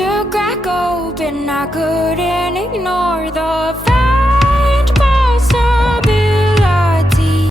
to crack open. I couldn't ignore the fact